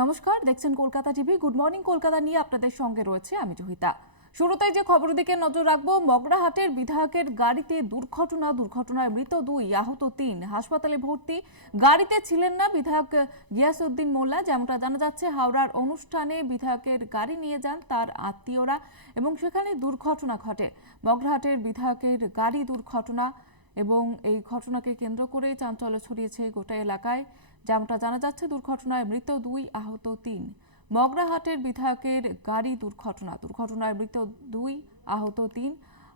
নমস্কার, দেখছেন Kolkata TV. Good morning Kolkata নিয়ে আপনাদের সঙ্গে রয়েছে আমি জহিতা। শুরুতেই যে খবরের দিকে নজর রাখবো, মগরাহাটের বিধায়কের গাড়িতে দুর্ঘটনায় মৃত 2, আহত 3, হাসপাতালে ভর্তি। গাড়িতে ছিলেন না বিধায়ক গিয়াসউদ্দিন মোল্লা। যেমনটা জানা যাচ্ছে, হাওড়ার অনুষ্ঠানে বিধায়কের গাড়ি নিয়ে যান তার আত্মীয়রা এবং সেখানে দুর্ঘটনা ঘটে। মগরাহাটের বিধায়কের গাড়ি দুর্ঘটনা এবং এই ঘটনাকে কেন্দ্র করে চাঞ্চল্য ছড়িয়েছে গোটা এলাকায়। যেমনটা জানা যাচ্ছে, দুর্ঘটনায় মৃত 2, আহত 3। মগরাহাটের বিধায়কের গাড়ি দুর্ঘটনায় মৃত 2, আহত 3,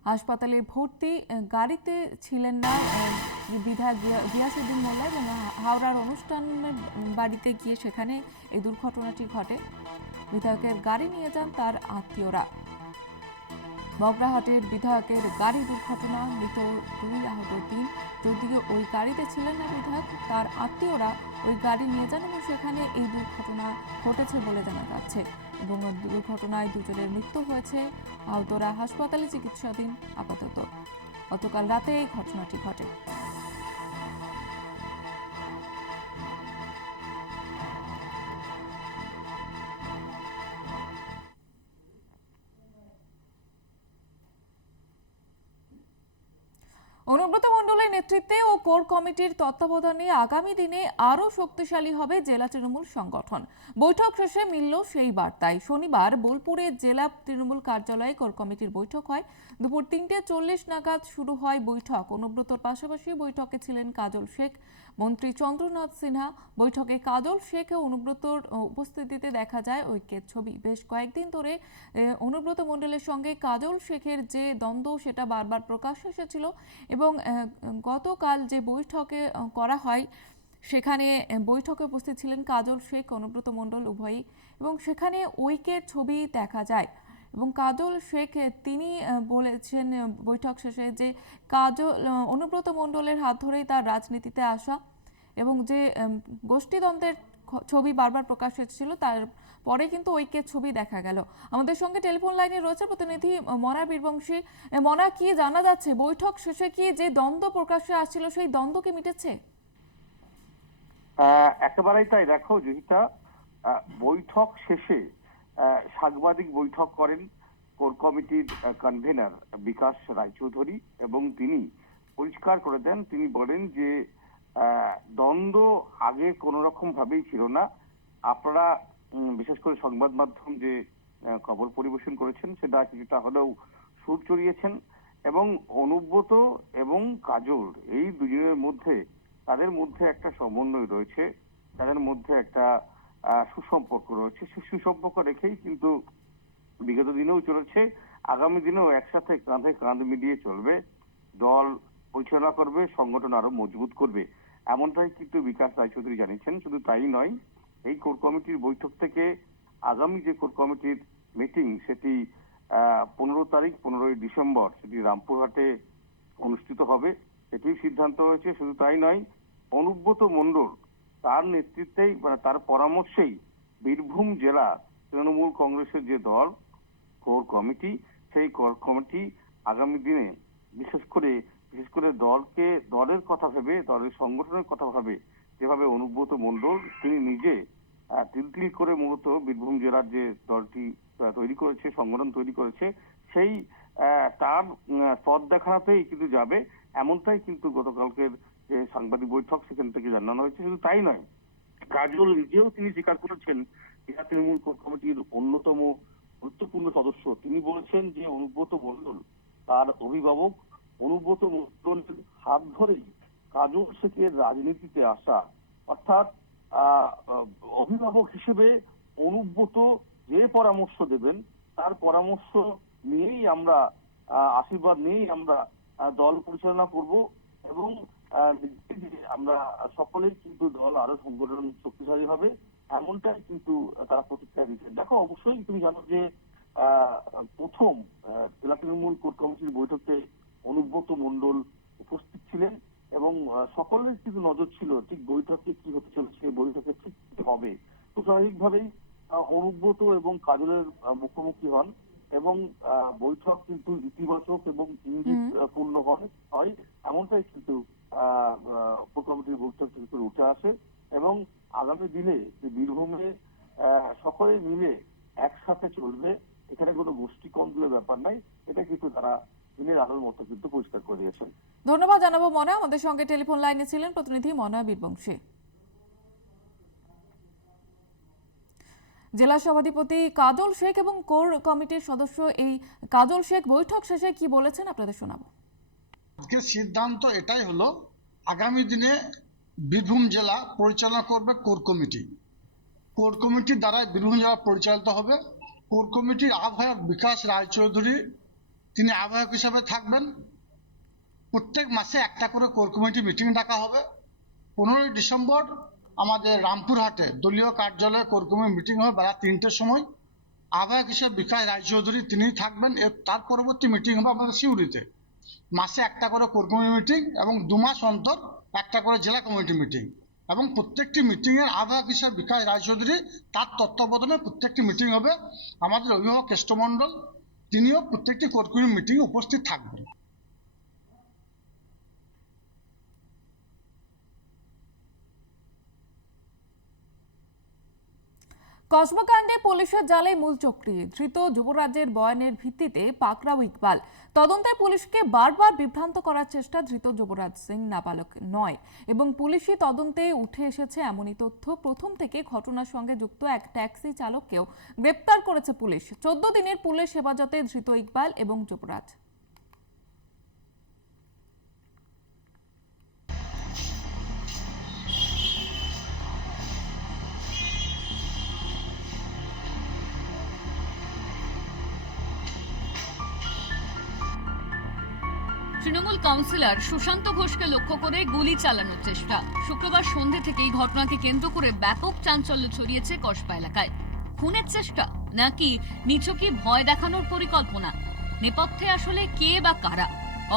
হাসপাতালে ভর্তি। গাড়িতে ছিলেন না বিধায়ক গিয়াসউদ্দিন মোল্লা এবং হাওড়ার অনুষ্ঠান বাড়িতে গিয়ে সেখানে এই দুর্ঘটনাটি ঘটে। বিধায়কের গাড়ি নিয়ে যান তার আত্মীয়রা। মগরাহাটের বিধায়কের গাড়ি দুর্ঘটনা, মৃত 2, আহত 3। যদিও ওই গাড়িতে ছিলেন না বিধায়ক, তার আত্মীয়রা ওই গাড়ি নিয়ে যান এবং সেখানে এই দুর্ঘটনা ঘটেছে বলে জানা যাচ্ছে এবং দুর্ঘটনায় 2 জনের মৃত্যু হয়েছে। আহতরা হাসপাতালে চিকিৎসাধীন আপাতত। গতকাল রাতে এই ঘটনাটি ঘটে। অনুব্রত মণ্ডলের নেতৃত্বে ও কোর কমিটির তত্ত্বাবধানে আগামী দিনে আরও শক্তিশালী হবে জেলা তৃণমূল সংগঠন। বৈঠক শেষে মিলল সেই বার্তায়। শনিবার বোলপুরে জেলা তৃণমূল কার্যালয়ে কোর কমিটির বৈঠক হয়। দুপুর 3:40 নাগাদ শুরু হয় বৈঠক। অনুব্রতর পাশাপাশি বৈঠকে ছিলেন কাজল শেখ, মন্ত্রী চন্দ্রনাথ সিনহা। বৈঠকে কাজল শেখ ও অনুব্রতর উপস্থিতিতে দেখা যায় ঐক্যের ছবি। বেশ কয়েকদিন ধরে অনুব্রত মণ্ডলের সঙ্গে কাজল শেখের যে দ্বন্দ্ব, সেটা বারবার প্রকাশ এসেছিল এবং গতকাল যে বৈঠকে করা হয় সেখানে বৈঠকে উপস্থিত ছিলেন কাজল শেখ, অনুব্রত মণ্ডল উভয়ই এবং সেখানে ঐক্যের ছবি দেখা যায়। এবং কাজল শেখ তিনি বলেছেন বৈঠক শেষে যে অনুব্রত মণ্ডলের হাত ধরেই তার রাজনীতিতে আসা এবং যে গোষ্ঠীদ্বন্দ্বের ছবি বারবার প্রকাশ হয়েছিল, তার পরে কিন্তু ঐক্যের ছবি দেখা গেল। আমাদের সঙ্গে টেলিফোন লাইনে রয়েছে প্রতিনিধি মনা বীরবংশী। মনা, কি জানা যাচ্ছে বৈঠক শেষে কি যে দ্বন্দ্ব প্রকাশ্যে আসছিল সেই দ্বন্দ্ব কি মিটেছে? একেবারেই তাই। দেখো জহিতা, বৈঠক শেষে সাংবাদিক বৈঠক করেন কোর কমিটির কনভেনার বিকাশ রায়চৌধুরী এবং তিনি পরিষ্কার করে দেন, তিনি বলেন যে দ্বন্দ্ব আগে কোনো রকম ভাবেই ছিল না। আপনারা বিশেষ করে সংবাদ মাধ্যম যে খবর পরিবেশন করেছেন সেটা কিছুটা হলেও সুর চড়িয়েছেন এবং অনুব্রত এবং কাজল এই দুজনের মধ্যে তাদের মধ্যে একটা সমন্বয় রয়েছে, তাদের মধ্যে একটা সুসম্পর্ক রয়েছে। সেই সুসম্পর্ক রেখেই কিন্তু বিগত দিনেও চলেছে, আগামী দিনেও একসাথে কাঁধে কাঁধ মিলিয়ে চলবে, দল পরিচালনা করবে, সংগঠন আরো মজবুত করবে, এমনটাই কিন্তু বিকাশ রায়চৌধুরী জানিয়েছেন। শুধু তাই নয়, এই কোর কমিটির বৈঠক থেকে আগামী যে কোর কমিটির মিটিং সেটি 15 তারিখ 15ই ডিসেম্বর সেটি রামপুরহাটে অনুষ্ঠিত হবে, এটি সিদ্ধান্ত হয়েছে। শুধু তাই নয়, অনুব্রত মণ্ডল তার নেতৃত্বেই তার পরামর্শেই বীরভূম জেলা তৃণমূল কংগ্রেসের যে দল কোর কমিটি, সেই কোর কমিটি আগামী দিনে বিশেষ করে দলের কথা ভেবে, দলের সংগঠনের কথা ভাবে, যেভাবে অনুব্রত মণ্ডল তিনি নিজে তিল করে মূলত বীরভূম জেলার যে দলটি তৈরি করেছে, সংগঠন তৈরি করেছে, সেই তার পথ দেখানোতেই কিন্তু যাবে, এমনটাই কিন্তু গতকালকের যে সাংবাদিক বৈঠক সেখান থেকে জানানো হয়েছে। শুধু তাই নয়, কাজল নিজেও তিনি স্বীকার করেছেন, জেলা তৃণমূল কোর কমিটির অন্যতম গুরুত্বপূর্ণ সদস্য, তিনি বলেছেন যে অনুব্রত মণ্ডল তার অভিভাবক, অনুব্রত মণ্ডলের হাত ধরেই কাজল শেখের রাজনীতিতে আসা। অর্থাৎ অভিভাবক হিসেবে অনুব্রত যে পরামর্শ দেবেন তার পরামর্শ নিয়েই আমরা আশীর্বাদ নিয়েই আমরা দল পরিচালনা করব এবং আমরা সকলেই কিন্তু দল আরো সংগঠন শক্তিশালী হবে, এমনটাই কিন্তু তারা প্রতিক্রিয়া দিচ্ছেন। দেখো, অবশ্যই তুমি জানো যে প্রথম জেলা তৃণমূল কোর কমিটির বৈঠকে অনুব্রত মণ্ডল উপস্থিত ছিলেন এবং সকলের কিন্তু নজর ছিল ঠিক বৈঠকে কি হতে চলেছে, বৈঠকে ঠিক কি হবে। তো স্বাভাবিকভাবেই অনুব্রত এবং কাজলের মুখোমুখি হন এবং বৈঠক কিন্তু ইতিবাচক এবং ইঙ্গিতপূর্ণ হয়, এমনটাই কিন্তু কোর কমিটির বৈঠক থেকে উঠে আসে এবং আগামী দিনে বীরভূমে সকলে মিলে একসাথে চলবে, এখানে কোনো গোষ্ঠী কন্দলের ব্যাপার নাই, এটা কিন্তু তারা দিনের আলোর মতো কিন্তু পরিষ্কার করে দিয়েছেন। ধন্যবাদ জানাবো মনা। আমাদের সঙ্গে টেলিফোন লাইনে ছিলেন প্রতিনিধি মনা বীরবংশী। জেলা সভাধিপতি কাজল শেখ এবং কোর কমিটির সদস্য এই কাজল শেখ বৈঠক শেষে কি বলেছেন আপনাদের শোনাবো। আজকের সিদ্ধান্ত এটাই হলো, আগামী দিনে বীরভূম জেলা পরিচালনা করবে কোর কমিটি। কোর কমিটির দ্বারাই বীরভূম জেলা পরিচালিত হবে। কোর কমিটির আহ্বায়ক বিকাশ রায়চৌধুরী, তিনি আহ্বায়ক হিসেবে থাকবেন। প্রত্যেক মাসে একটা করে কোর কমিটি মিটিং ডাকা হবে। 15ই ডিসেম্বর আমাদের রামপুরহাটে দলীয় কার্যালয়ে কোর কমিটি মিটিং হবে বেলা 3টের সময়। আহ্বায়ক হিসেবে বিকাশ রায়চৌধুরী তিনিই থাকবেন। তার পরবর্তী মিটিং হবে আমাদের সিউড়িতে। মাসে একটা করে কোর কমিটি মিটিং এবং 2 মাস অন্তর একটা করে জেলা কমিটি মিটিং, এবং প্রত্যেকটি মিটিংয়ের আহ্বায়ক হিসেবে বিকাশ রায়চৌধুরী, তার তত্ত্বাবধানে প্রত্যেকটি মিটিং হবে। আমাদের অভিভাবক কেষ্টমণ্ডল তিনিও প্রত্যেকটি কোর কমিটি মিটিংয়ে উপস্থিত থাকবেন। কসবাকাণ্ডে পুলিশের জালে মূল চক্রী ধৃত যুবরাজের বয়ানের ভিত্তিতে পাকড়াও ইকবাল। তদন্তে পুলিশকে বারবার বিভ্রান্ত করার চেষ্টা। ধৃত যুবরাজ সিং নাবালক নয় এবং পুলিশি তদন্তে উঠে এসেছে এমনই তথ্য। প্রথম থেকে ঘটনার সঙ্গে যুক্ত এক ট্যাক্সি চালককেও গ্রেপ্তার করেছে পুলিশ। 14 দিনের পুলিশ হেফাজতে ধৃত ইকবাল এবং যুবরাজ। তৃণমূল কাউন্সিলর সুশান্ত ঘোষকে লক্ষ্য করে গুলি চালানোর চেষ্টা। শুক্রবার সন্ধ্যে থেকে এই ঘটনাকে কেন্দ্র করে ব্যাপক চাঞ্চল্য ছড়িয়েছে কসবা এলাকায়। খুনের চেষ্টা নাকি নিছকই ভয় দেখানোর পরিকল্পনা? নেপথ্যে আসলে কে বা কারা?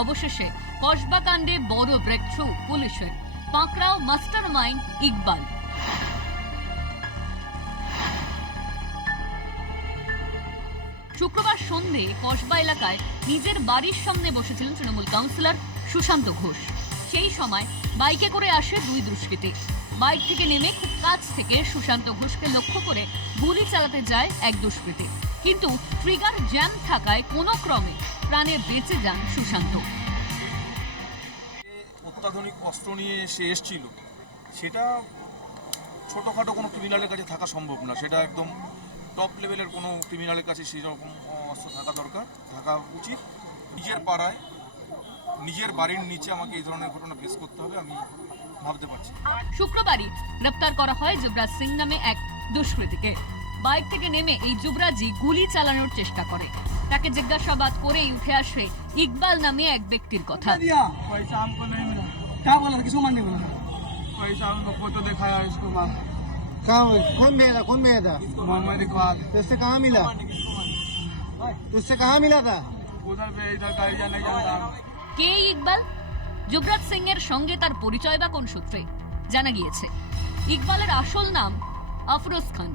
অবশেষে কসবা কাণ্ডে বড় ব্রেক থ্রু পুলিশের। পাকড়াও মাস্টার মাইন্ড ইকবাল। শুক্রবার সন্ধে কসবা এলাকায় নিজের বাড়ির সামনে বসেছিলেন তৃণমূল কাউন্সিলর সুশান্ত ঘোষ। সেই সময় বাইকে করে আসে 2 দুষ্কৃতী। বাইক থেকে নেমে খুব কাছ থেকে সুশান্ত ঘোষকে লক্ষ্য করে গুলি চালাতে যায় এক দুষ্কৃতী, কিন্তু ট্রিগার জ্যাম থাকায় কোনো ক্রমে প্রাণে বেঁচে যান সুশান্ত। অত্যাধুনিক অস্ত্র নিয়ে সে এসেছিল, সেটা ছোটোখাটো কোনো ক্রিমিনালের কাছে থাকা সম্ভব না। সেটা একদম টপ লেভেলের কোনো ক্রিমিনালের কাছে সেই রকম অস্ত্র থাকা উচিত। নিজের পাড়ায়, নিজের বাড়ির নিচে আমাকে এই ধরনের ঘটনা ফেস করতে হবে, আমি ভাবতে পারছি। শুক্রবারই গ্রেপ্তার করা হয় যুবরাজ সিং নামে এক দুষ্কৃতীকে। বাইক থেকে নেমে এই যুবরাজই গুলি চালানোর চেষ্টা করে। তাকে জিজ্ঞাসাবাদ করেই উঠে আসে ইকবাল নামে এক ব্যক্তির কথা। कौन भेजा था? मोहम्मद इकबाल। तुझसे कहाँ मिला था? उधर पे इधर गाड़ी जाने जाता। কে এই ইকবাল? যুবরাজ সিং এর সঙ্গে তার পরিচয় বা কোন সূত্রে? জানা গিয়েছে ইকবালের আসল নাম আফরোজ খান।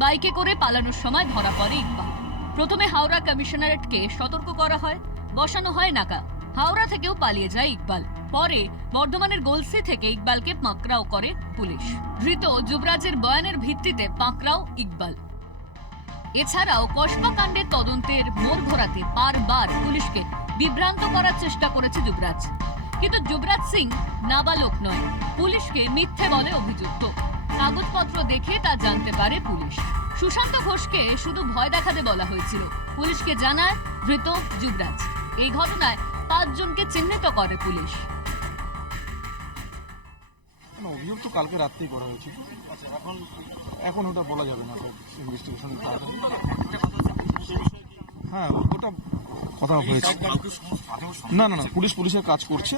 বাইকে করে পালানোর সময় ধরা পড়ে ইকবাল। প্রথমে হাওড়া কমিশনারেটকে সতর্ক করা হয়, বসানো হয় নাকা। হাওড়া থেকেও পালিয়ে যায় ইকবাল। পরে বর্ধমানের গোলসি থেকে ইকবালকে পাকড়াও করে পুলিশ। ধৃত যুবরাজের বয়ানের ভিত্তিতে পাকড়াও ইকবাল। এছাড়াও কসবা কাণ্ডের তদন্তের মোড় ঘোরাতে বারবার পুলিশকে বিভ্রান্ত করার চেষ্টা করেছে যুবরাজ। কিন্তু যুবরাজ সিং নাবালক নয়, পুলিশকে মিথ্যে বলে অভিযুক্ত। কাগজপত্র দেখে তা জানতে পারে পুলিশ। সুশান্ত ঘোষকে শুধু ভয় দেখাতে বলা হয়েছিল। পুলিশকে জানায় ধৃত যুবরাজ। এই ঘটনায় 5 জনকে চিহ্নিত করে পুলিশ। অভিযোগ তো কালকে রাত্রেই করা হয়েছিল। এখন ওটা বলা যাবে না, ইনভেস্টিগেশন। হ্যাঁ, ওটা কথা হয়েছে। না, পুলিশের কাজ করছে।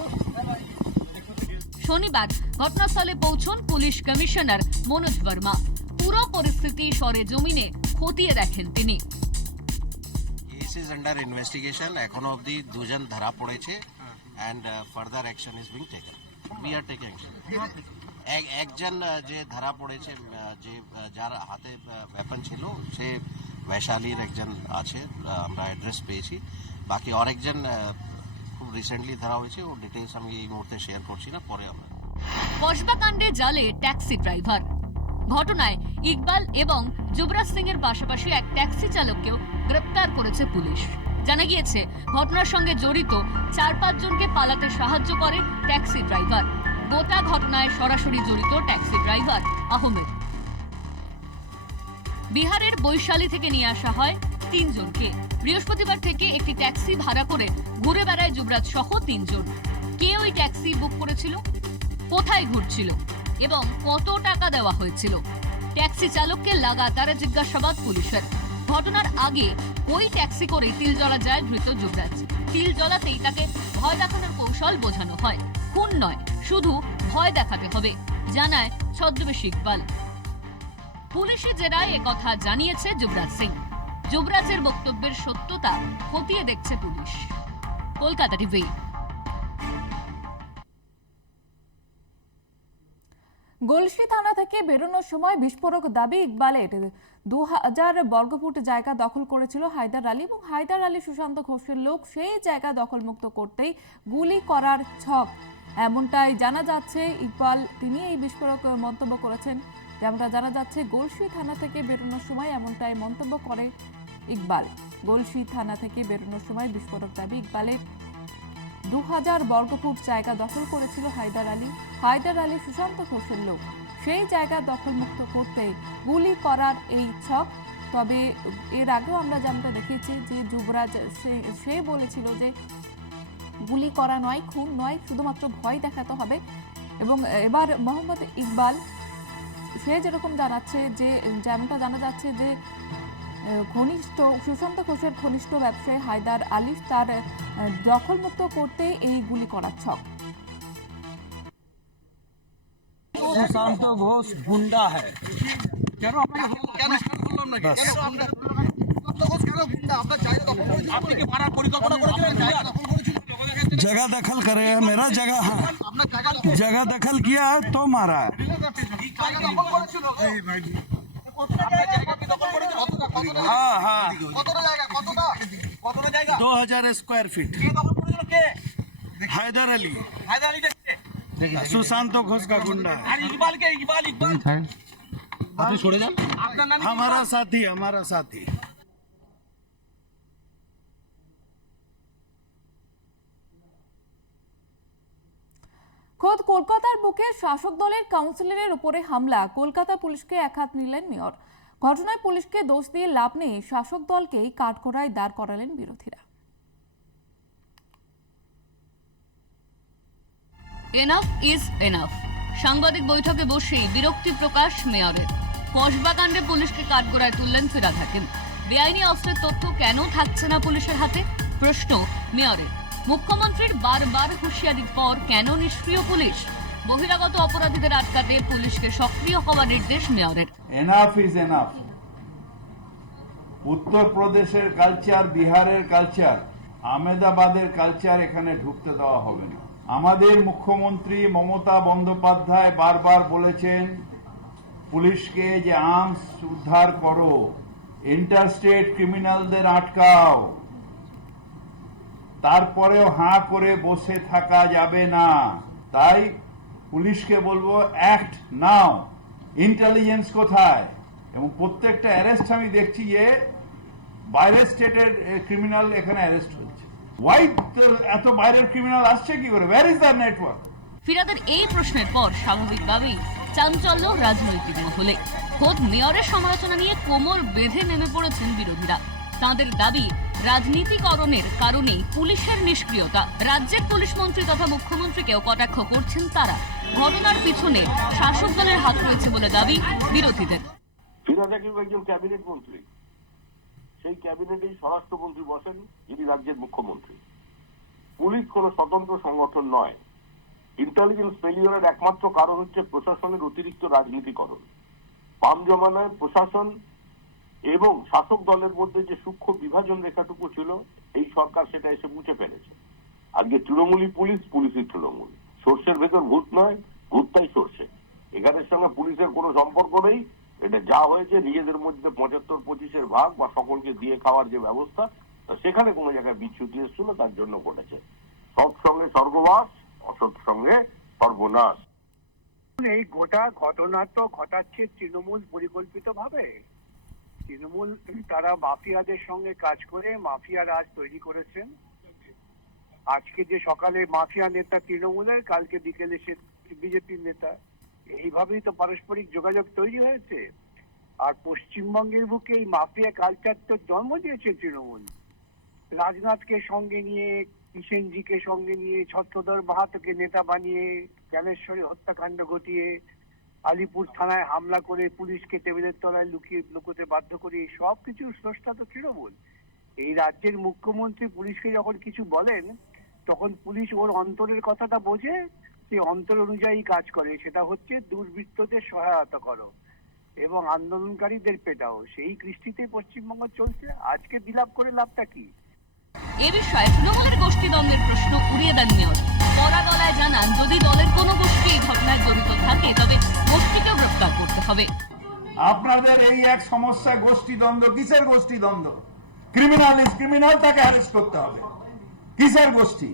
শনিবার ঘটনাস্থলে পৌঁছন পুলিশ কমিশনার মনোজ বর্মা। পুরো পরিস্থিতি সরেজমিনে খতিয়ে দেখেন তিনি। Case is under investigation. এখনো অবধি 2 জন ধরা পড়েছে and further action is being taken. We are taking action. একজন যে ধরা পড়েছে, যে যার হাতে ওয়েপন ছিল, সে বৈশালীর একজন আছে, আমরা অ্যাড্রেস পেয়েছি। বাকি আরেকজন খুব রিসেন্টলি ধরা হয়েছে, ওর ডিটেইলস আমি এই মুহূর্তে শেয়ার করছি না, পরে আমরা। কসবা কাণ্ডে জালে ট্যাক্সি ড্রাইভার। ঘটনায় ইকবাল এবং যুবরাজ সিং এর পাশাপাশি এক ট্যাক্সি চালককেও গ্রেপ্তার করেছে পুলিশ। জানা গিয়েছে ঘটনার সঙ্গে জড়িত 4-5 জনকে পালাতে সাহায্য করে ট্যাক্সি ড্রাইভার। গোটা ঘটনায় সরাসরি জড়িত ট্যাক্সি ড্রাইভার আহমেদ। বিহারের বৈশালী থেকে নিয়ে আসা হয় 3 জনকে। বৃহস্পতিবার থেকে একটি ট্যাক্সি ভাড়া করে ঘুরে বেড়ায় যুবরাজ সহ 3 জন। কে ওই ট্যাক্সি বুক করেছিল, কোথায় ঘুরছিল এবং কত টাকা দেওয়া হয়েছিল, ট্যাক্সি চালককে লাগাতার জিজ্ঞাসাবাদ পুলিশের। ঘটনার আগে ওই ট্যাক্সি করে তিলজলা যায় ধৃত যুবরাজ। তিলজলাতেই তাকে ভয় দেখানোর কৌশল বোঝানো হয়। খুন নয়, শুধু ভয় দেখাতে হবে, জানায় ছদ্মবেশী ইকবাল। পুলিশি জেরায় একথা জানিয়েছে যুবরাজ সিং। যুবরাজের বক্তব্যের সত্যতা খতিয়ে দেখছে পুলিশ। কলকাতা টিভি। গলসি থানা থেকে বেরোনোর সময় বিস্ফোরক দাবি ইকবালের। 2000 বর্গফুট জায়গা দখল করেছিল হায়দার আলী এবং হায়দার আলী সুশান্ত ঘোষের লোক। সেই জায়গা দখলমুক্ত করতেই গুলি করার ছক, এমনটাই জানা যাচ্ছে। ইকবাল তিনি এই বিস্ফোরক মন্তব্য করেছেন। যেমনটা জানা যাচ্ছে গলসি থানা থেকে বেরোনোর সময় এমনটাই মন্তব্য করে ইকবাল। গলসি থানা থেকে বেরোনোর সময় বিস্ফোরক দাবি ইকবালের। 2000 বর্গফুট জায়গা দখল করেছিল হায়দার আলী সুশান্ত ঘোষের লোক। সেই জায়গা দখলমুক্ত করতে গুলি করার এই ছক। তবে এর আগেও আমরা যেমনটা দেখেছি যে যুবরাজ সে বলেছিল যে গুলি করা নয়, খুন নয়, শুধুমাত্র ভয় দেখাতে হবে। এবং এবার মোহাম্মদ ইকবাল সে যেরকম জানাচ্ছে যে যেমনটা জানা যাচ্ছে যে ঘনিষ্ঠ সুশান্ত ঘোষের ঘনিষ্ঠ ব্যবসায়ী হায়দার আলী তার দখলমুক্ত করতে এই গুলি করার ছক। सुशांत घोष गुंडा है। जगह दखल करे है, मेरा जगह है, जगह दखल किया है तो मारा है। हाँ हाँ 2000 स्क्वायर फीट। हैदर अली सुशांत घोष का गुंडा है। हमारा साथी খোদ কলকাতার বুকে শাসক দলের কাউন্সিলরের উপরে হামলা, কলকাতা পুলিশকে একহাত নিলেন মেয়র। ঘটনায় পুলিশকে দোষ দিয়ে লাভ নেই, শাসক দলকেই কাঠগড়ায় দাঁড় করালেন বিরোধীরা। Enough is enough. সাংবাদিক বৈঠকে বসেই বিরক্তি প্রকাশ মেয়রের। কসবা কাণ্ডে পুলিশকে কাঠগড়ায় তুললেন ফিরহাদ হাকিম। বেআইনি অস্ত্রের তথ্য কেন থাকছে না পুলিশের হাতে, প্রশ্ন মেয়রের। মুখ্যমন্ত্রীর বারবার হুঁশিয়ারির পর কেন নিষ্ক্রিয় পুলিশ? বহিরাগত অপরাধীদের আটকাতে পুলিশকে সক্রিয় হওয়ার নির্দেশ মেয়রের। Enough is enough. উত্তরপ্রদেশের কালচার, বিহারের কালচার, আহমেদাবাদের কালচার এখানে ঢুকতে দেওয়া হবে না। আমাদের মুখ্যমন্ত্রী মমতা বন্দ্যোপাধ্যায় বারবার বলেছেন পুলিশকে যে আর্মস উদ্ধার করো, ইন্টারস্টেট ক্রিমিনালদের আটকাও। তারপরেও হাঁ করে বসে থাকা যাবে না। তাই পুলিশকে বলবো অ্যাক্ট নাও। ইন্টেলিজেন্স কোথায়? এবং প্রত্যেকটা অ্যারেস্ট আমি দেখছি যে বাইরের স্টেটের ক্রিমিনাল এখানে অ্যারেস্ট হচ্ছে। ওয়াই এত বাইরের ক্রিমিনাল আসছে কি করে? Where is the network? ফিরহাদের এই প্রশ্নের পর স্বাভাবিকভাবেই চাঞ্চল্য রাজনৈতিক মহলে। খোদ মেয়রের সমালোচনা নিয়ে কোমর বেঁধে নেমে পড়েছেন বিরোধীরা। তাঁদের দাবি রাজনীতিকরণের কারণেই পুলিশের নিষ্ক্রিয়তা। রাজ্যের পুলিশ মন্ত্রী তথা মুখ্যমন্ত্রীকেও কটাক্ষ করছেন তারা। ঘটনার পিছনে শাসক দলের হাত রয়েছে বলে দাবি বিরোধীদের। ফিরহাদ হাকিম একজন ক্যাবিনেট মন্ত্রী, সেই ক্যাবিনেটেই স্বরাষ্ট্রমন্ত্রী বসেন, যিনি রাজ্যের মুখ্যমন্ত্রী। পুলিশ কোনো স্বতন্ত্র সংগঠন নয়। ইন্টেলিজেন্স ফেলিওরের একমাত্র কারণ হচ্ছে প্রশাসনের অতিরিক্ত রাজনীতিকরণ। বাম জমানায় প্রশাসন এবং শাসক দলের মধ্যে যে সূক্ষ্ম বিভাজন রেখাটুকু ছিল, এই সরকার সেটা এসে মুছে ফেলেছে। আজকে তৃণমূলী পুলিশ, পুলিশই তৃণমূল। সর্ষের ভেতর ভূত নয়, ভূতটাই সর্ষে। এখানের সঙ্গে পুলিশের কোনো সম্পর্ক নেই। এটা যা হয়েছে নিজেদের মধ্যে 75-25 ভাগ বা সকলকে দিয়ে খাওয়ার যে ব্যবস্থা, সেখানে কোনো জায়গায় বিচ্যুতি এসেছিল, তার জন্য ঘটেছে। সৎ সঙ্গে স্বর্গবাস, অসৎ সঙ্গে সর্বনাশ। এই গোটা ঘটনা তো ঘটাচ্ছে তৃণমূল পরিকল্পিতভাবে। তৃণমূল তারা মাফিয়াদের সঙ্গে কাজ করে মাফিয়া রাজ তৈরি করেছেন। আজকে যে সকালে মাফিয়া নেতা তৃণমূলের, কালকে বিকেলে সে বিজেপির নেতা, এইভাবেই তো পারস্পরিক যোগাযোগ তৈরি হয়েছে। আর পশ্চিমবঙ্গের বুকে এই মাফিয়া কালচার তো জন্ম দিয়েছে তৃণমূল। রাজনাথকে সঙ্গে নিয়ে, কিষেনজিকে সঙ্গে নিয়ে, ছত্রধর মাহাতোকে নেতা বানিয়ে, জ্ঞানেশ্বরী হত্যাকাণ্ড ঘটিয়ে, আলিপুর থানায় হামলা করে পুলিশকে টেবিলের তলায় লুকোতে বাধ্য করে, সব কিছুর স্রষ্টা তো তৃণমূল। এই রাজ্যের মুখ্যমন্ত্রী পুলিশকে যখন কিছু বলেন, তখন পুলিশ ওর অন্তরের কথাটা বোঝে, সে অন্তর অনুযায়ী কাজ করে। সেটা হচ্ছে দুর্বৃত্তদের সহায়তা করো এবং আন্দোলনকারীদের পেটাও। সেই কৃষ্টিতে পশ্চিমবঙ্গ চলছে। আজকে বিলাপ করে লাভটা কি? এ বিষয়ে তৃণমূলের গোষ্ঠীদ্বন্দ্বের প্রশ্ন উড়িয়ে দেন মেয়র। কড়া গলায় জানান, যদি দলের কোনো গোষ্ঠী এই ঘটনায় জড়িত থাকে তবে গোষ্ঠীকেও গ্রেফতার করতে হবে। আপনাদের এই এক সমস্যা, গোষ্ঠীদ্বন্দ্ব। কিসের গোষ্ঠীদ্বন্দ্ব? ক্রিমিনাল, তাকে অ্যারেস্ট করতে হবে। কিসের গোষ্ঠী?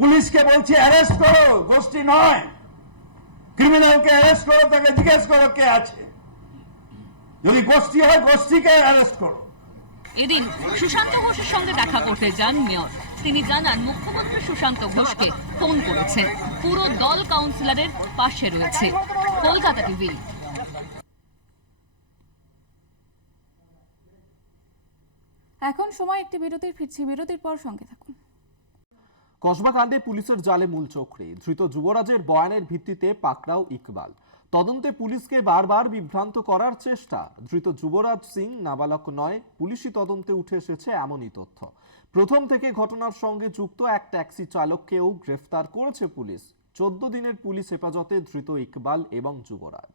পুলিশকে বলছি অ্যারেস্ট করো, গোষ্ঠী নয়। ক্রিমিনালকে অ্যারেস্ট করো, তাকে জিজ্ঞেস করো কে আছে। যদি গোষ্ঠী হয়, গোষ্ঠীকে অ্যারেস্ট করো। এদিন সুশান্ত ঘোষের সঙ্গে দেখা করতে যান মেয়র। তিনি জানান, মুখ্যমন্ত্রী সুশান্ত ঘোষকে ফোন করেছেন। পুরো দল কাউন্সিলরের পাশে রয়েছে। কলকাতা টিভি। এখন সময় একটি বিরতির, ফিরছি বিরতির পর সঙ্গে থাকুন। কসবা কাণ্ডে পুলিশের জালে মূল চক্রে ধৃত যুবরাজের বয়ানের ভিত্তিতে পাকড়াও ইকবাল। তদন্তে পুলিশকে বারবার বিভ্রান্ত করার চেষ্টা। ধৃত যুবরাজ সিং নাবালক নয়, পুলিশি তদন্তে উঠে এসেছে এমনই তথ্য। প্রথম থেকে ঘটনার সঙ্গে যুক্ত এক ট্যাক্সি চালককেও গ্রেফতার করেছে পুলিশ। 14 দিনের পুলিশ হেফাজতে ধৃত ইকবাল এবং যুবরাজ।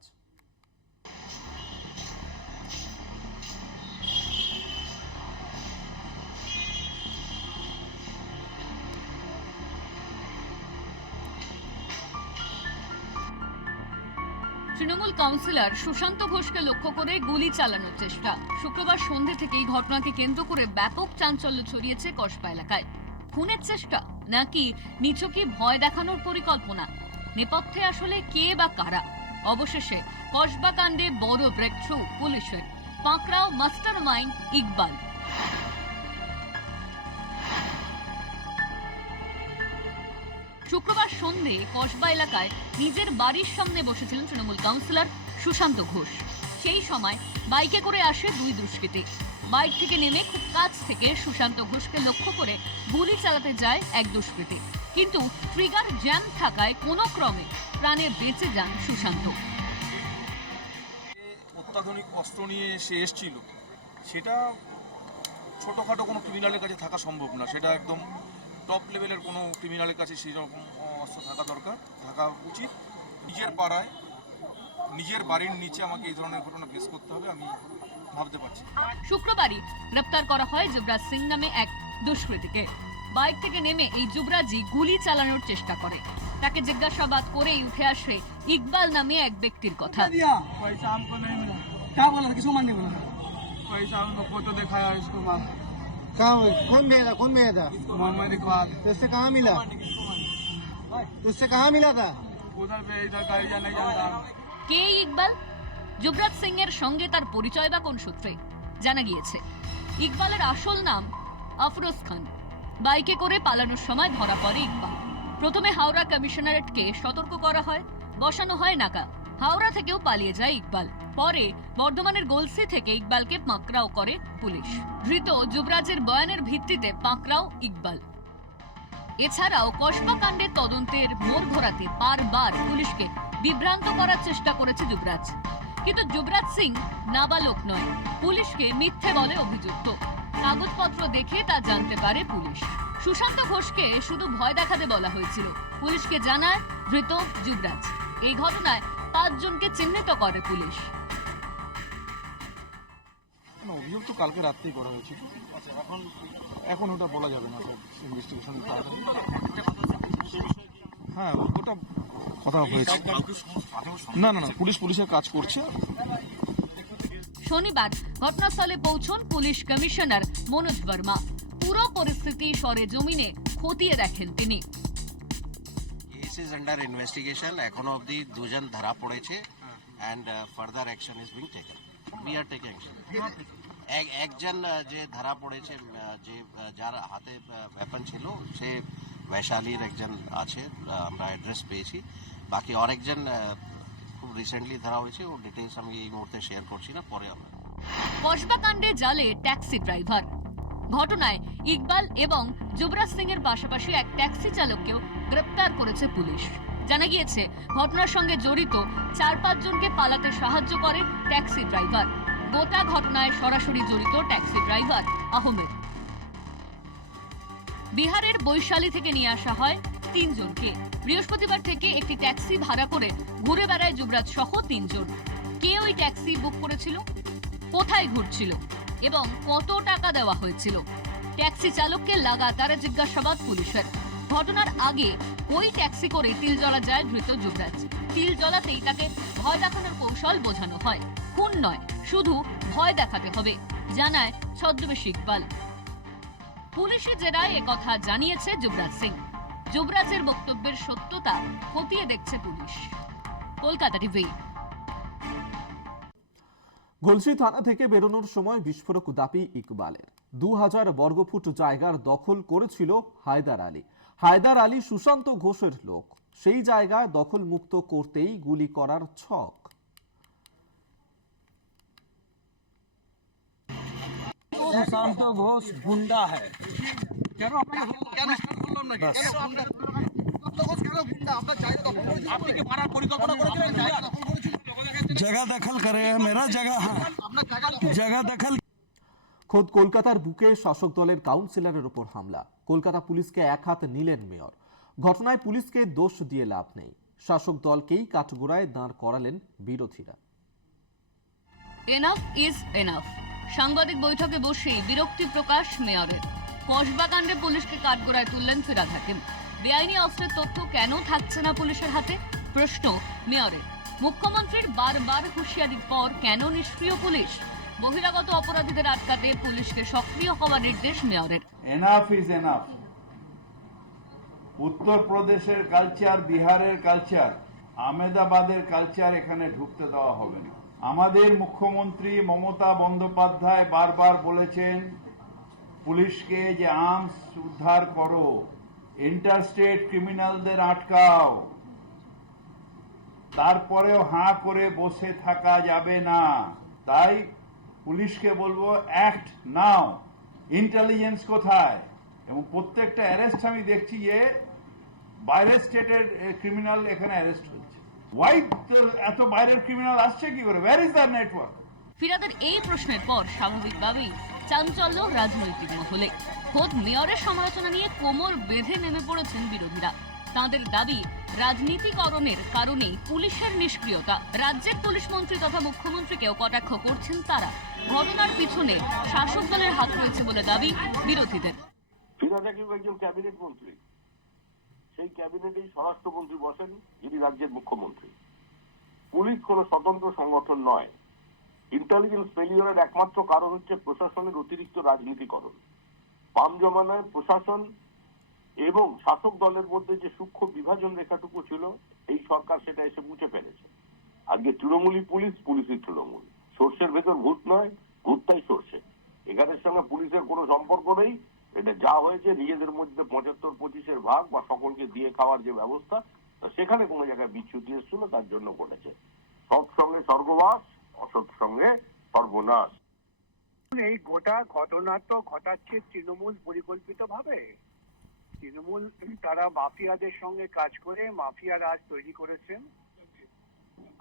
তৃণমূল কাউন্সিলর সুশান্ত ঘোষকে লক্ষ্য করে গুলি চালানোর চেষ্টা। শুক্রবার সন্ধে থেকে এই ঘটনাকে কেন্দ্র করে ব্যাপক চাঞ্চল্য ছড়িয়েছে কসবা এলাকায়। খুনের চেষ্টা নাকি নিছকই ভয় দেখানোর পরিকল্পনা? নেপথ্যে আসলে কে বা কারা? অবশেষে কসবা কাণ্ডে বড় ব্রেক থ্রু পুলিশের। পাকড়াও মাস্টারমাইন্ড ইকবাল। শুক্রবার সন্ধে কসবা এলাকায় নিজের বাড়ির সামনে বসেছিলেন তৃণমূল কাউন্সিলর সুশান্ত ঘোষ। সেই সময় বাইকে করে আসে দুই দুষ্কৃতী। বাইক থেকে নেমে খুব কাছ থেকে সুশান্ত ঘোষকে লক্ষ্য করে গুলি চালাতে যায় এক দুষ্কৃতী, কিন্তু ট্রিগার জ্যাম থাকায় কোনো ক্রমে প্রাণে বেঁচে যান সুশান্ত। অত্যাধুনিক অস্ত্র নিয়ে সে এসেছিল, সেটা ছোটোখাটো কোনো ক্রিমিনালের কাছে থাকা সম্ভব না। সেটা একদম টপ লেভেলের কোনো ক্রিমিনালের কাছে সেই রকম অস্ত্র থাকা উচিত। নিজের পাড়ায়, নিজের বাড়ির নিচে আমাকে এই ধরনের ঘটনা ফেস করতে হবে, আমি ভাবতে পারছি। শুক্রবারই গ্রেপ্তার করা হয় যুবরাজ সিং নামে এক দুষ্কৃতীকে। বাইক থেকে নেমে এই যুবরাজই গুলি চালানোর চেষ্টা করে। তাকে জিজ্ঞাসাবাদ করেই উঠে আসে ইকবাল নামে এক ব্যক্তির কথা। कौन भेजा था? मोहम्मद इकबाल। तो इससे कहाँ मिला? तो इससे कहाँ मिला था? उधर पे इधर गाड़ियां नहीं जानता। কে ইকবাল? যুবরাজ সিং এর সঙ্গে তার পরিচয় বা কোন সূত্রে? জানা গিয়েছে ইকবালের আসল নাম আফরোজ খান। বাইকে করে পালানোর সময় ধরা পড়ে ইকবাল। প্রথমে হাওড়া কমিশনারেটকে সতর্ক করা হয়, বসানো হয় নাকা। হাওড়া থেকেও পালিয়ে যায় ইকবাল। পরে বর্ধমানের গোলসি থেকে ইকবালকে পাকড়াও করে পুলিশ। ধৃত যুবরাজের বয়ানের ভিত্তিতে পাকড়াও ইকবাল। এছাড়াও কসবা কাণ্ডের তদন্তের মোড় ঘোরাতে বারবার পুলিশকে বিভ্রান্ত করার চেষ্টা করেছে যুবরাজ। কিন্তু যুবরাজ সিং নাবালক নয়, পুলিশকে মিথ্যে বলে অভিযুক্ত। কাগজপত্র দেখে তা জানতে পারে পুলিশ। সুশান্ত ঘোষকে শুধু ভয় দেখাতে বলা হয়েছিল। পুলিশকে জানায় ধৃত যুবরাজ। এই ঘটনায় 5 জনকে চিহ্নিত করে পুলিশ। অভিযোগ তো কালকে রাত্রেই করা হয়েছিল। এখন ওটা বলা যাবে না, ইনভেস্টিগেশন। হ্যাঁ, ওটা কথা হয়েছে। না, পুলিশের কাজ করছে। শনিবার ঘটনাস্থলে পৌঁছন পুলিশ কমিশনার মনোজ বর্মা। পুরো পরিস্থিতি সরেজমিনে খতিয়ে দেখেন তিনি। ये কেস ইজ আন্ডার ইনভেস্টিগেশন, এখনো অবধি দুজন ধরা পড়েছে and further action is being taken. We are taking action. একজন যে ধরা পড়েছে, যে যার হাতে ওয়েপন ছিল, সে বৈশালীর একজন আছে, আমরা অ্যাড্রেস পেয়েছি। বাকি আরেকজন খুব রিসেন্টলি ধরা হয়েছে, ওর ডিটেলস আমি এই মুহূর্তে শেয়ার করছি না, পরে আমরা। কসবা কাণ্ডে জালে ট্যাক্সি ড্রাইভার। ঘটনায় ইকবাল এবং যুবরাজ সিং এর পাশাপাশি এক ট্যাক্সি চালককেও গ্রেপ্তার করেছে পুলিশ। জানা গিয়েছে ঘটনার সঙ্গে জড়িত 4-5 জনকে পালাতে সাহায্য করে ট্যাক্সি ড্রাইভার। গোটা ঘটনায় সরাসরি জড়িত ট্যাক্সি ড্রাইভার আহমেদ। বিহারের বৈশালী থেকে নিয়ে আসা হয় 3 জনকে। বৃহস্পতিবার থেকে একটি ট্যাক্সি ভাড়া করে ঘুরে বেড়ায় যুবরাজ সহ 3 জন। কে ওই ট্যাক্সি বুক করেছিল, কোথায় ঘুরছিল এবং কত টাকা দেওয়া হয়েছিল, ট্যাক্সি চালককে লাগাতার জিজ্ঞাসাবাদ পুলিশের। ঘটনার আগে ওই ট্যাক্সি করে তিলজলা যায় ধৃত যুবরাজ। তিলজলাতেই তাকে ভয় দেখানোর কৌশল বোঝানো হয়। খুন নয়, শুধু ভয় দেখাতে হবে, জানায় ছদ্মবেশ ইকবাল। পুলিশি জেরায় একথা জানিয়েছে যুবরাজ সিং। যুবরাজের বক্তব্যের সত্যতা খতিয়ে দেখছে পুলিশ। কলকাতা টিভি। গলসি থানা থেকে বেরোনোর সময় বিস্ফোরক দাবি ইকবালের। 2000 বর্গফুট জায়গার দখল করেছিল হায়দার আলী। হায়দার আলী সুশান্ত ঘোষের লোক। সেই জায়গায় দখল মুক্ত করতেই গুলি করার ছক। सुशांत घोष गुंडा है। जगह दखल करे, मेरा जगह है, जगह दखल। খোদ কলকাতার বুকে শাসক দলের কাউন্সিলরের উপর হামলা। কলকাতা পুলিশকে এক হাত নিলেন মেয়র। ঘটনায় পুলিশকে দোষ দিয়ে লাভ নেই, শাসক দলকেই কাঠগোড়ায় দাঁড় করালেন বিরোধীরা। Enough is enough. সাংবাদিক বৈঠকে বসে বিরক্তি প্রকাশ মেয়রের। কসবা কাণ্ডে পুলিশকে কাঠগড়ায় তুললেন ফিরহাদ হাকিম। বেআইনি অস্ত্রের তথ্য কেন থাকছে না পুলিশের হাতে, প্রশ্ন মেয়রের। মুখ্যমন্ত্রীর বারবার হুঁশিয়ারির পর কেন নিষ্ক্রিয় পুলিশ? বহিরাগত অপরাধীদের আটকাতে পুলিশকে সক্রিয় হওয়ার নির্দেশ মেয়রের। Enough is enough. উত্তরপ্রদেশের কালচার, বিহারের কালচার, আহমেদাবাদের কালচার এখানে ঢুকতে দেওয়া হবে না। আমাদের মুখ্যমন্ত্রী মমতা বন্দ্যোপাধ্যায় বারবার বলেছেন পুলিশকে যে আর্মস উদ্ধার করো, ইন্টারস্টেট ক্রিমিনালদের আটকাও। তারপরেও হাঁ করে বসে থাকা যাবে না। তাই পুলিশকে বলবো, অ্যাক্ট নাও। ইন্টেলিজেন্স কোথায়? এবং প্রত্যেকটা অ্যারেস্ট আমি দেখছি যে বাইরের স্টেটের ক্রিমিনাল এখানে অ্যারেস্ট হচ্ছে। ওয়াই এত বাইরের ক্রিমিনাল আসছে কি করে? Where is the network? ফিরহাদের এই প্রশ্নের পর স্বাভাবিকভাবেই চাঞ্চল্য রাজনৈতিক মহলে। খোদ মেয়রের সমালোচনা নিয়ে কোমর বেঁধে নেমে পড়েছেন বিরোধীরা। তাঁদের দাবি, রাজনীতিকরণের কারণেই পুলিশের নিষ্ক্রিয়তা। রাজ্যের পুলিশ মন্ত্রী তথা মুখ্যমন্ত্রীকেও কটাক্ষ করছেন তারা। ঘটনার পিছনে শাসক দলের হাত রয়েছে বলে দাবি বিরোধীদের। ফিরহাদ হাকিম একজন ক্যাবিনেট মন্ত্রী। সেই ক্যাবিনেটেই স্বরাষ্ট্রমন্ত্রী বসেন, যিনি রাজ্যের মুখ্যমন্ত্রী। পুলিশ কোনো স্বতন্ত্র সংগঠন নয়। ইন্টেলিজেন্স ফেলিওরের একমাত্র কারণ হচ্ছে প্রশাসনের অতিরিক্ত রাজনীতিকরণ। বাম জমানায় প্রশাসন এবং শাসক দলের মধ্যে যে সূক্ষ্ম বিভাজন রেখাটুকু ছিল, এই সরকার সেটা এসে মুছে ফেলেছে। আজকে তৃণমূলী পুলিশ, পুলিশই তৃণমূল। সর্ষের ভেতর ভূত নয়, ভূতটাই সর্ষে। এখানের সঙ্গে পুলিশের কোনো সম্পর্ক নেই। এটা যা হয়েছে নিজেদের মধ্যে 75-25 ভাগ বা সকলকে দিয়ে খাওয়ার যে ব্যবস্থা, সেখানে কোনো জায়গায় বিচ্যুতি এসেছিল, তার জন্য ঘটেছে। সৎ সঙ্গে স্বর্গবাস, অসৎ সঙ্গে সর্বনাশ। এই গোটা ঘটনা তো ঘটাচ্ছে তৃণমূল পরিকল্পিতভাবে। তৃণমূল তারা মাফিয়াদের সঙ্গে কাজ করে মাফিয়া রাজ তৈরি করেছেন।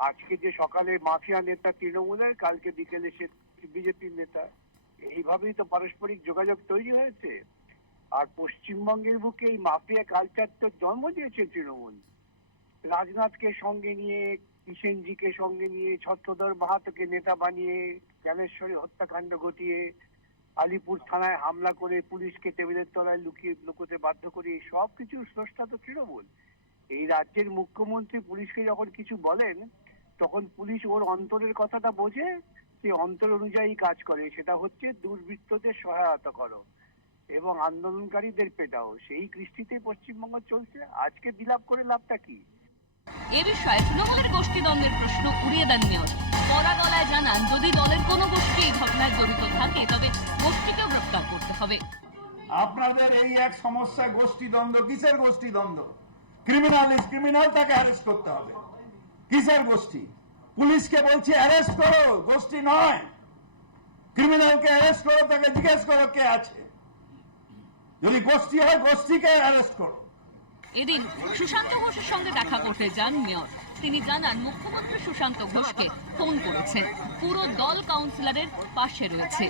আজকে যে সকালে মাফিয়া নেতা তৃণমূলের, কালকে বিকেলে সে বিজেপির নেতা। এইভাবেই তো পারস্পরিক যোগাযোগ তৈরি হয়েছে। আর পশ্চিমবঙ্গের বুকে এই মাফিয়া কালচার তো জন্ম দিয়েছে তৃণমূল। রাজনাথকে সঙ্গে নিয়ে, কিষেনজিকে সঙ্গে নিয়ে, ছত্রধর মাহাতোকে নেতা বানিয়ে, জ্ঞানেশ্বরী হত্যাকাণ্ড ঘটিয়ে, আলিপুর থানায় হামলা করে পুলিশকে টেবিলের তলায় লুকোতে বাধ্য করে, সব কিছুর স্রষ্টা তো তৃণমূল। এই রাজ্যের মুখ্যমন্ত্রী পুলিশকে যখন কিছু বলেন, তখন পুলিশ ওর অন্তরের কথাটা বোঝে, সে অন্তর অনুযায়ী কাজ করে। সেটা হচ্ছে দুর্বৃত্তদের সহায়তা করো। এবং আন্দোলনকারীদের পেটাও, সেই কৃষ্টিতে পশ্চিমবঙ্গ চলছে। আজকে বিলাপ করে লাভটা কি? এ বিষয়ে তৃণমূলের গোষ্ঠীদ্বন্দ্বের প্রশ্ন উড়িয়ে দেন মেয়র। কড়া গলায় জানান, যদি দলের কোনো গোষ্ঠী এই ঘটনায় জড়িত থাকে তবে গোষ্ঠীকেও গ্রেফতার করতে হবে। আপনাদের এই এক সমস্যা, গোষ্ঠীদ্বন্দ্ব। কিসের গোষ্ঠীদ্বন্দ্ব? ক্রিমিনাল ইজ ক্রিমিনাল, তাকে অ্যারেস্ট করতে হবে। কিসের গোষ্ঠী? পুলিশকে বলছি অ্যারেস্ট করো, গোষ্ঠী নয়। ক্রিমিনালকে অ্যারেস্ট করো, তাকে জিজ্ঞেস করো কে আছে। যদি গোষ্ঠী হয়, গোষ্ঠীকে অ্যারেস্ট করো। এদিন সুশান্ত ঘোষের সঙ্গে দেখা করতে যান মেয়র। তিনি জানান, মুখ্যমন্ত্রী সুশান্ত ঘোষকে ফোন করেছেন। পুরো দল কাউন্সিলরের পাশে রয়েছে।